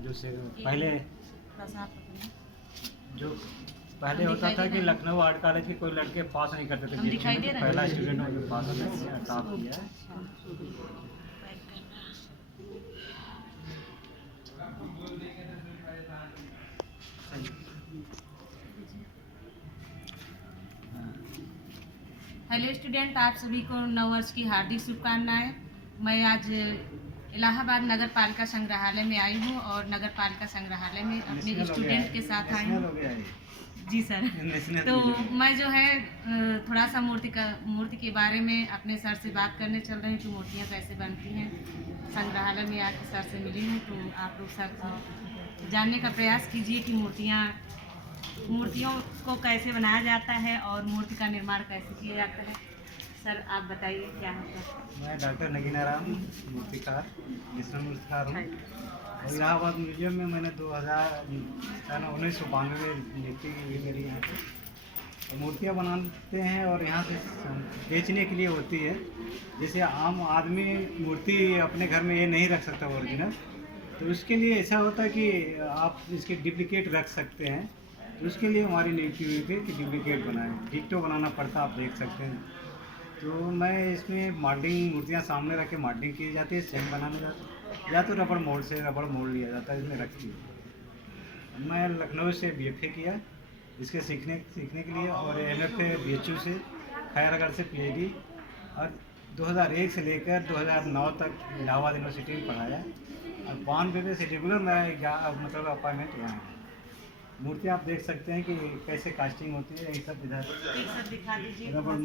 जो से पहले जो पहले होता था कि लखनऊ आर्ट कॉलेज के कोई लड़के पास नहीं करते थे, दिखाई दे रहा है। पहला स्टूडेंट उनके पास टॉप किया है। हेलो स्टूडेंट, आप सभी को नववर्ष की हार्दिक शुभकामनाएं। मैं आज इलाहाबाद नगर पालिका संग्रहालय में आई हूँ और नगर पालिका संग्रहालय में अपने स्टूडेंट के साथ आई हूँ। जी सर। तो मैं जो है थोड़ा सा मूर्ति के बारे में अपने सर से बात करने चल रही हूँ कि मूर्तियाँ कैसे बनती हैं। संग्रहालय में आके सर से मिली हूँ, तो आप लोग सर से जानने का प्रयास कीजिए कि मूर्तियों को कैसे बनाया जाता है और मूर्ति का निर्माण कैसे किया जाता है। सर आप बताइए क्या होता है। मैं डॉक्टर नगीना राम, मूर्तिकार, नेशनल मूर्तिकार हूँ। और इलाहाबाद म्यूजियम में मैंने 1992 में नियुक्ति की हुई मेरी यहाँ पे। तो मूर्तियाँ बनाते हैं और यहाँ से बेचने के लिए होती है। जैसे आम आदमी मूर्ति अपने घर में ये नहीं रख सकता ओरिजिनल, तो उसके लिए ऐसा होता है कि आप इसके डुप्लीकेट रख सकते हैं। तो उसके लिए हमारी नियुक्ति हुई थी कि डुप्लीकेट बनाएं, डिक्टो बनाना पड़ता, आप देख सकते हैं। तो मैं इसमें मॉडलिंग मूर्तियाँ सामने रख के मॉडलिंग की जाती है, सेम बनाने जाता है, या तो रबड़ मोल्ड से रबड़ मोल्ड लिया जाता है, इसमें रखी है। मैं लखनऊ से BFA किया इसके सीखने के लिए, और MFA BHU से, खैरगढ़ से PhD, और 2001 से लेकर 2009 तक इलाहाबाद यूनिवर्सिटी में पढ़ाया। और 92 से रेगुलर मेरा मतलब अपॉइंटमेंट यहाँ है। मूर्ति आप देख सकते हैं कि कैसे कास्टिंग होती है, यही सब इधर दिखा दीजिए। रबड़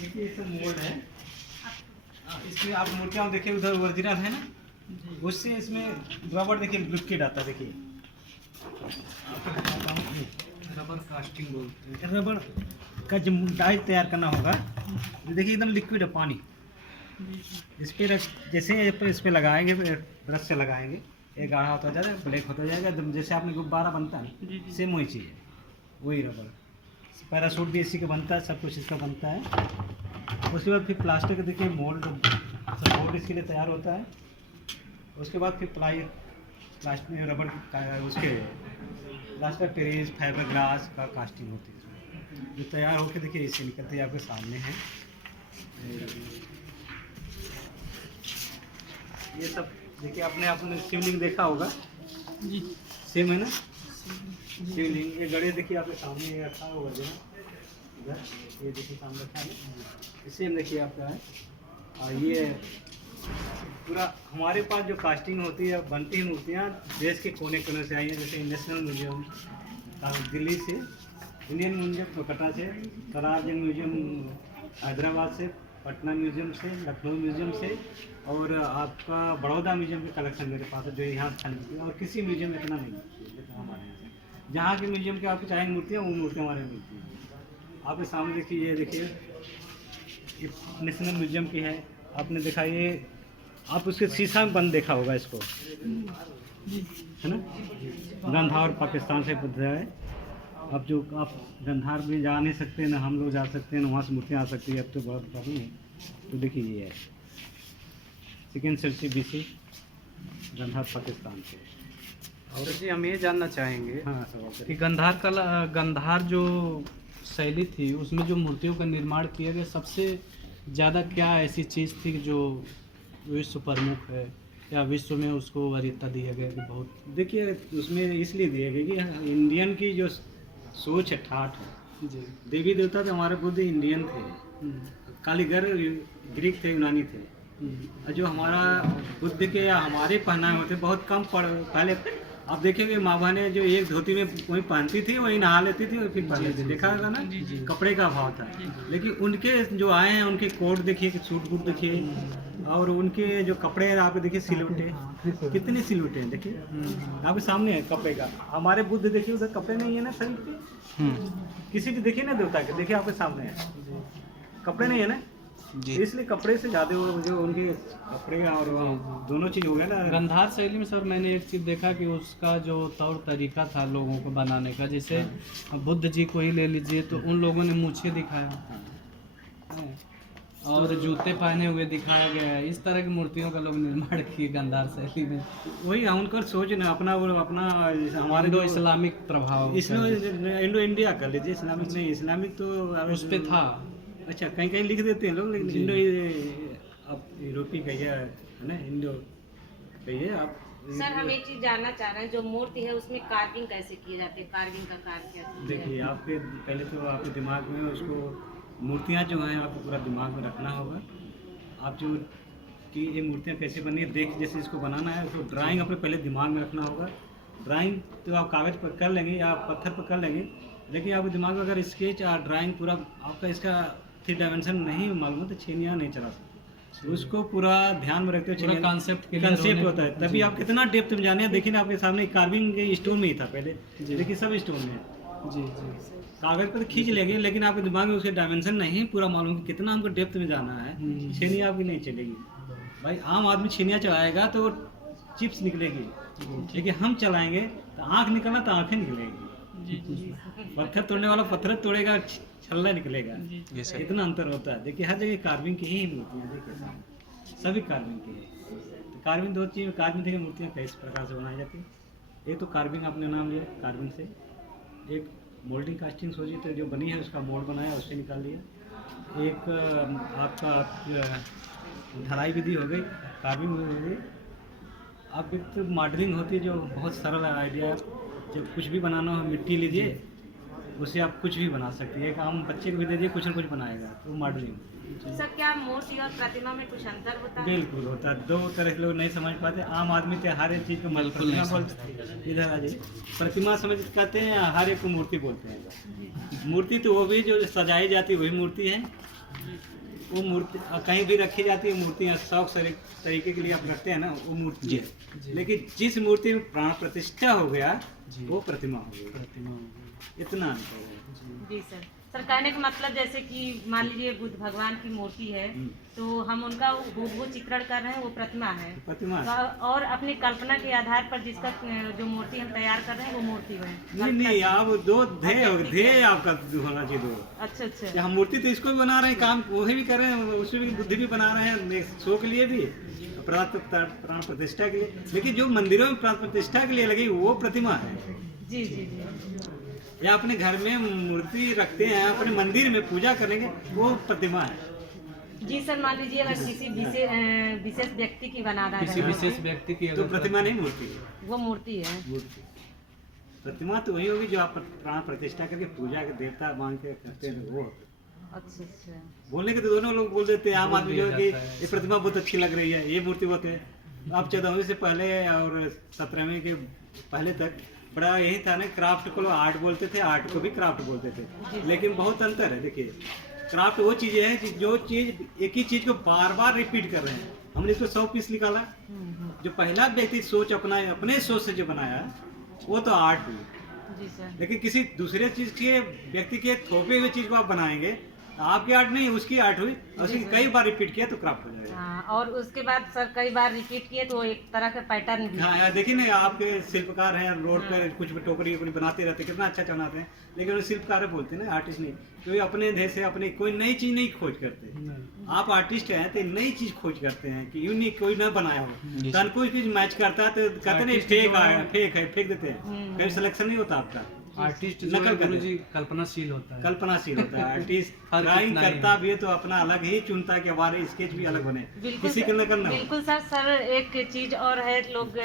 देखिए ये सब मोल्ड है। इसमें आप मूर्तियाँ देखिए, उधर ओरिजिनल है ना, उससे इसमें रबड़ देखिए लिक्विड आता है। देखिए रबड़ कास्टिंग बोलते हैं। रबड़ का जो डाई तैयार करना होगा, देखिए एकदम लिक्विड है, पानी। इस पर जैसे इस पर लगाएंगे, ब्रश से लगाएंगे, एक गाढ़ा होता जाएगा, ब्लैक होता जाएगा, एकदम जैसे आपने गुब्बारा बनता है, सेम वही चीज़ है, वही रबड़। पैरासूट भी इसी का बनता है, सब कुछ इसका बनता है। उसके बाद फिर प्लास्टिक देखिए मोल्ड, सब मोल्ड इसके लिए तैयार होता है। उसके बाद फिर प्लास्टिक रबड़ का उसके प्लास्टर पेरेज फाइबर ग्लास का कास्टिंग होती है, जो तैयार होकर देखिए इससे निकलते हैं, आपके सामने है। ये सब देखिए, आपने शिवलिंग देखा होगा जी, सेम है ना शिवलिंग। ये गड़े देखिए आपके सामने रखा होगा जो इधर, ये देखिए सामने रखा है, सेम देखिए आपका है। और ये पूरा हमारे पास जो कास्टिंग होती है, बनती है मूर्तियाँ देश के कोने कोने से आई हैं। जैसे नेशनल म्यूजियम दिल्ली से, इंडियन म्यूजियम कोलकाता से, सलारजंग म्यूजियम हैदराबाद से, पटना म्यूजियम से, लखनऊ म्यूजियम से, और आपका बड़ौदा म्यूजियम का कलेक्शन मेरे पास है, जो यहाँ और किसी म्यूजियम में इतना नहीं है हमारे यहाँ से। जहाँ के म्यूजियम के आपको चाहेंगे मूर्तियाँ, वो मूर्तियाँ हमारे मिलती हैं। आपके सामने देखिए, ये देखिए ये नेशनल म्यूजियम की है। आपने देखा, ये आप उसके शीशा में बंद देखा होगा इसको, है ना, गंधार पाकिस्तान से बुद्ध है। अब जो आप गंधार भी जा नहीं सकते, ना हम लोग जा सकते हैं, ना वहाँ से मूर्तियाँ आ सकती है, अब तो बहुत प्रॉब्लम है। तो देखिए ये है second century BC, Gandhara Pakistan से। और जी हम ये जानना चाहेंगे हाँ सर, कि गंधार जो शैली थी, उसमें जो मूर्तियों का निर्माण किया गया, सबसे ज़्यादा क्या ऐसी चीज़ थी जो विश्व प्रमुख है या विश्व में उसको वरीयता दिया गया कि बहुत? देखिए उसमें इसलिए दिया गया कि इंडियन की जो सोच है, ठाठ है जी, देवी देवता तो हमारे बुद्ध इंडियन थे, कारीगर ग्रीक थे, यूनानी थे। और जो हमारा बुद्ध के या हमारे पहनावे होते बहुत कम पहले आप देखेंगे, माँ बहनें जो एक धोती में वही पहनती थी, वही नहा लेती थी और फिर पहन लेती थी, देखा होगा ना, कपड़े का अभाव था। लेकिन उनके जो आए हैं, उनके कोट देखिए, सूट बूट देखिए, और उनके जो कपड़े हैं आप देखिए, सिलवटे कितने सिलवटे हैं देखिए, आपके सामने है कपड़े का। हमारे बुद्ध देखिए, उधर कपड़े नहीं है ना शरीर पे, किसी भी देखिए ना देवता के, देखिए आपके सामने है, कपड़े नहीं है ना जी। इसलिए कपड़े से ज़्यादा जो उनके कपड़े और दोनों चीज़ हो गया ना। गंधार शैली में सर मैंने एक चीज़ देखा कि उसका जो तौर तरीका था लोगों को बनाने का, जैसे बुद्ध जी को ही ले लीजिए, तो उन लोगों ने मूछें दिखाया, और जूते पहने हुए दिखाया गया है। इस तरह की मूर्तियों का लोग निर्माण किए गांधार शैली में। वही उनका सोच ना अपना वो अपना हमारे इंडो जो इस्लामिक प्रभाव इंडो इंडिया कर लीजिए, इस्लामिक नहीं, इस्लामिक तो उस पे था। अच्छा कहीं कहीं लिख देते हैं लोग, लेकिन जी। इंडो अब यूरोपीय कहिए है ना, इंडो कहिए आप। सर हम एक चीज जानना चाह रहे हैं, जो मूर्ति है उसमें कार्विंग कैसे किए जाते हैं, कार्विंग का कार्य क्या है? देखिए आपके पहले तो आपके दिमाग में उसको मूर्तियाँ जो हैं आपको पूरा दिमाग में रखना होगा। आप जो कि ये मूर्तियाँ कैसे बनी है देख, जैसे इसको बनाना है उसको ड्राइंग अपने पहले दिमाग में रखना होगा। ड्राइंग तो आप कागज़ पर कर लेंगे या पत्थर पर कर लेंगे, लेकिन आपके दिमाग में अगर स्केच या ड्राइंग पूरा आपका इसका 3 डायमेंशन नहीं मालूम है तो छेनियाँ नहीं चला सकते। उसको पूरा ध्यान में रखते हुए कंसेप्ट होता है, तभी आप कितना डेप्थ में जाने हैं। देखिए ना आपके सामने कार्विंग स्टोन में ही था पहले, देखिए सब स्टोन में है। जी जी। कागज पर खींच लेंगे, लेकिन आपके दिमाग में उसके डायमेंशन नहीं पूरा मालूम कि कितना हमको डेप्थ में जाना है, छेनियाँ आपकी नहीं चलेगी। भाई आम आदमी छेनियाँ चलाएगा तो चिप्स निकलेगी, लेकिन हम चलाएंगे तो आँख निकलना तो आँखें निकलेगी। पत्थर तोड़ने वाला पत्थर तोड़ेगा, छल्ला निकलेगा। इतना अंतर होता है। देखिए हर जगह कार्विंग की ही मूर्तियाँ, देखिए सभी कार्विंग की है। तो कार्विंग दो चीज़, कार्विंग देखिए मूर्तियाँ किस प्रकार से बनाई जाती है। एक तो कार्विंग आपने नाम लिया कार्विंग से, एक मोल्डिंग कास्टिंग सोचिए तो जो बनी है उसका मोल्ड बनाया उससे निकाल लिया। एक आपका ढलाई विधि हो गई, कार्विंग हो गई। आप एक तो मॉडलिंग होती है जो बहुत सरल आइडिया, जब कुछ भी बनाना हो मिट्टी लीजिए उससे आप कुछ भी बना सकते हैं। एक आम बच्चे को भी दे दिए कुछ ना कुछ बनाएगा, तो मॉडलिंग। सर क्या मूर्ति और प्रतिमा में कुछ अंतर होता है? बिल्कुल होता है। दो तरह के लोग नहीं समझ पाते। आम आदमी तो हर एक चीज़ को प्रतिमा बोलते, इधर आ जाइए, प्रतिमा समझ कहते हैं, हर एक को मूर्ति बोलते हैं। मूर्ति तो वो भी जो सजाई जाती है वही मूर्ति है। वो मूर्ति कहीं भी रखी जाती है, मूर्तियाँ शौक से तरीके के लिए आप रखते हैं ना, वो मूर्ति है। लेकिन जिस मूर्ति में प्राण प्रतिष्ठा हो गया वो प्रतिमा हो गई। इतना अंतर है। जी सर। सर कहने का मतलब जैसे कि मान लीजिए बुद्ध भगवान की मूर्ति है तो हम उनका हूबहू चित्रण कर रहे हैं, वो प्रतिमा है। प्रतिमा और अपनी कल्पना के आधार पर जिसका जो मूर्ति हम तैयार कर रहे हैं वो मूर्ति है। नहीं आप दो ध्येय आपका होना चाहिए दो। अच्छा अच्छा। हम मूर्ति तो इसको भी बना रहे हैं, काम वही भी कर रहे हैं, उसमें भी बुद्धि भी बना रहे हैं, शो के लिए भी, प्राण प्रतिष्ठा के लिए। लेकिन जो मंदिरों में प्राण प्रतिष्ठा के लिए लगी वो प्रतिमा है। जी जी जी। या अपने घर में मूर्ति रखते हैं, अपने मंदिर में पूजा करेंगे, वो प्रतिमा है। जी सर। मान लीजिए अगर किसी विशेष व्यक्ति की बनाना है, किसी विशेष व्यक्ति की, तो प्रतिमा नहीं मूर्ति है, वो मूर्ति है। मूर्ति प्रतिमा तो वही होगी जो आप प्राण प्रतिष्ठा करके पूजा के देवता मान के करते हैं, वो अच्छा अच्छा। बोलने के तो दोनों लोग बोल देते हैं आम आदमी जो है कि ये प्रतिमा बहुत अच्छी लग रही है, ये मूर्ति बहुत है। आप 14वीं से पहले और 17वीं के पहले तक बड़ा यही था ना, क्राफ्ट को लोग आर्ट बोलते थे, आर्ट को भी क्राफ्ट बोलते थे, लेकिन बहुत अंतर है। देखिए क्राफ्ट वो चीज़ है जो चीज़ एक ही चीज़ को बार बार रिपीट कर रहे हैं। हमने इसको 100 पीस निकाला, जो पहला व्यक्ति सोच अपने सोच से जो बनाया वो तो आर्ट हुई। जी सर। लेकिन किसी दूसरे चीज़ के व्यक्ति के थोपे हुए चीज़ को आप बनाएंगे, आपकी आर्ट नहीं उसकी आर्ट हुई, और उसकी कई बार रिपीट किया तो क्राफ्ट हो जाएगा। हाँ, और उसके बाद सर कई बार रिपीट किए तो एक तरह का पैटर्न भी। हाँ देखिए ना, आपके शिल्पकार हैं रोड पे कुछ टोकरी बनाते रहते, कितना अच्छा बनाते हैं, लेकिन वो शिल्पकार बोलते हैं ना, आर्टिस्ट नहीं। क्योंकि अपने देश से अपने कोई नई चीज़ नहीं खोज करते। आप आर्टिस्ट हैं तो नई चीज़ खोज करते हैं कि यूनिक कोई ना बनाया हो, तो कोई चीज़ मैच करता है तो कहते नहीं फेक है, फेंक देते हैं। कहीं सिलेक्शन नहीं होता आपका। आर्टिस्ट नकल गुरु जी कल्पनाशील होता है, कल्पनाशील होता है। आर्टिस्ट ड्राइंग करता भी है तो अपना अलग ही चुनता है कि हमारे स्केच भी अलग बने, किसी के नकल ना। बिल्कुल सर। सर एक चीज और है, लोग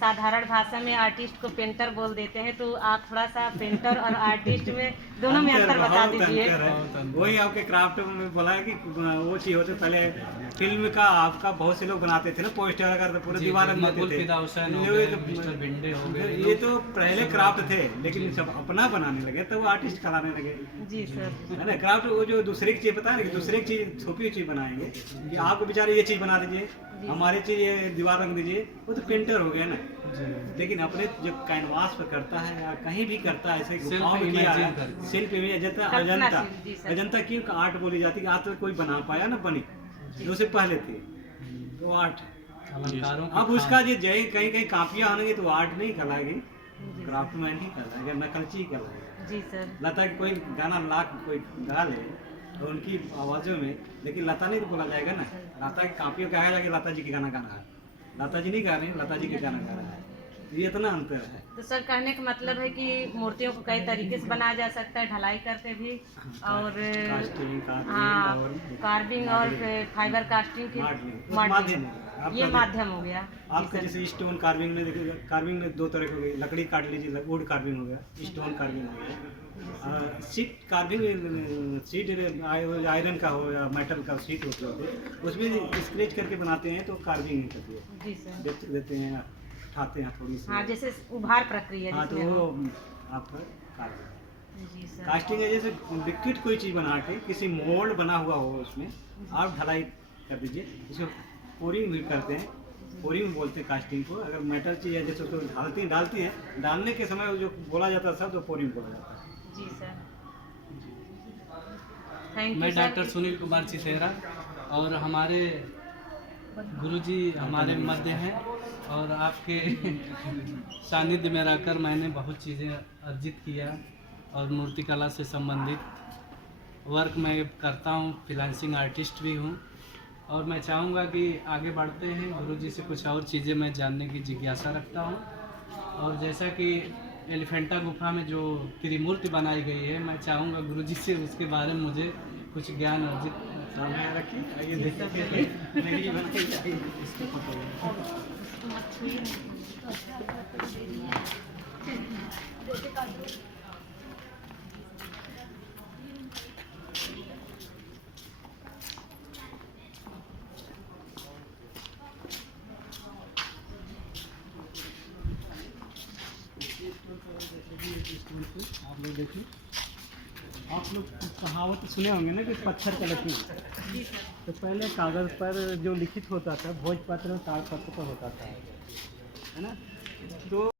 साधारण भाषा में आर्टिस्ट को पेंटर बोल देते हैं, तो आप थोड़ा सा पेंटर और आर्टिस्ट में दोनों में अंतर बता दीजिए। वही आपके क्राफ्ट में बोला है कि वो चीज होते पहले फिल्म का आपका बहुत से लोग बनाते थे ना, पोस्टर अगर पूरे दीवार बनाते थे, ये तो पहले क्राफ्ट थे, लेकिन सब अपना बनाने लगे तो वो आर्टिस्ट कहलाने लगे। जी सर। है ना, क्राफ्ट वो जो दूसरे की चीज पता है कि दूसरे की चीज छुपी हुई चीज बनाएंगे कि आपको बेचारे ये चीज बना दीजिए, हमारी चीज ये दीवार रंग दीजिए, वो तो पेंटर हो गया ना। लेकिन अपने जो कैनवास पर करता है या कहीं भी करता है, ऐसे गुफाओं में किया है, शिल्प अजंता की आर्ट बोली जाती है। आज तक कोई बना पाया ना बनी, जो से पहले थे वो आर्ट। अब उसका जो जय कहीं कहीं कापियाँ होंगी तो आर्ट नहीं कहलाएगी, क्राफ्टमैन ही कहलाएगा, नकलची कहलाएगा। जी सर। लगता है कि कोई गाना ला कोई गा ले और उनकी आवाज़ों में, लेकिन लता नहीं तो बोला जाएगा ना, लता की कापियों कहा जाएगा लता जी के गाना गाना है, लता जी नहीं गा रहे हैं, लता जी के गाना गा रहे हैं, ये इतना अंतर है। तो सर कहने का मतलब है कि मूर्तियों को कई तरीके से बनाया जा सकता है, ढलाई करके भी और कास्टिंग, हाँ और कार्विंग और फाइबर कास्टिंग की माध्यम है। ये माध्यम हो गया। आपका जैसे स्टोन कार्विंग में देखिए, कार्विंग में दो तरह की हो गई, लकड़ी काट लीजिए, वुड कार्विंग हो गया, स्टोन कार्विंग हो गया, सीट कार्विंग, सीट आयरन का हो या मेटल का सीट होते हैं, उसमें स्क्रैच करके बनाते हैं तो कार्विंग होती है। जी सर। देते हैं, उठाते हैं थोड़ी सी, हाँ जैसे उभार प्रक्रिया हाँ तो जिसमें वो हो। आपका कार्विंग। जी सर। कास्टिंग है जैसे लिक्विड कोई चीज़ बना के किसी मोल्ड बना हुआ हो, उसमें आप ढलाई कर दीजिए, उसको पोरिंग भी करते हैं, पोरिंग बोलते हैं कास्टिंग को। अगर मेटल चीज़ है जैसे उसको डालती हैं, डालने के समय जो बोला जाता है सब तो पोरिंग बोला जाता है। जी सर। थैंक यू मैं सर। डॉक्टर सुनील कुमार चिसेरा और हमारे गुरुजी हमारे मध्य हैं और आपके सानिध्य में रहकर मैंने बहुत चीज़ें अर्जित किया और मूर्ति कला से संबंधित वर्क मैं करता हूँ, फ्रीलांसिंग आर्टिस्ट भी हूँ और मैं चाहूँगा कि आगे बढ़ते हैं, गुरुजी से कुछ और चीज़ें मैं जानने की जिज्ञासा रखता हूँ। और जैसा कि एलिफेंटा गुफा में जो त्रिमूर्ति बनाई गई है, मैं चाहूँगा गुरुजी से उसके बारे में मुझे कुछ ज्ञान अर्जित सामने रखिए, आइए देखिए, मेरी बनाई जाएगी इसको पकड़िए। आप लोग देखिए, आप लोग कहावत सुने होंगे ना कि पत्थर का लकीर, तो पहले कागज़ पर जो लिखित होता था, भोजपत्र और ताड़पत्र पर होता था, है ना, तो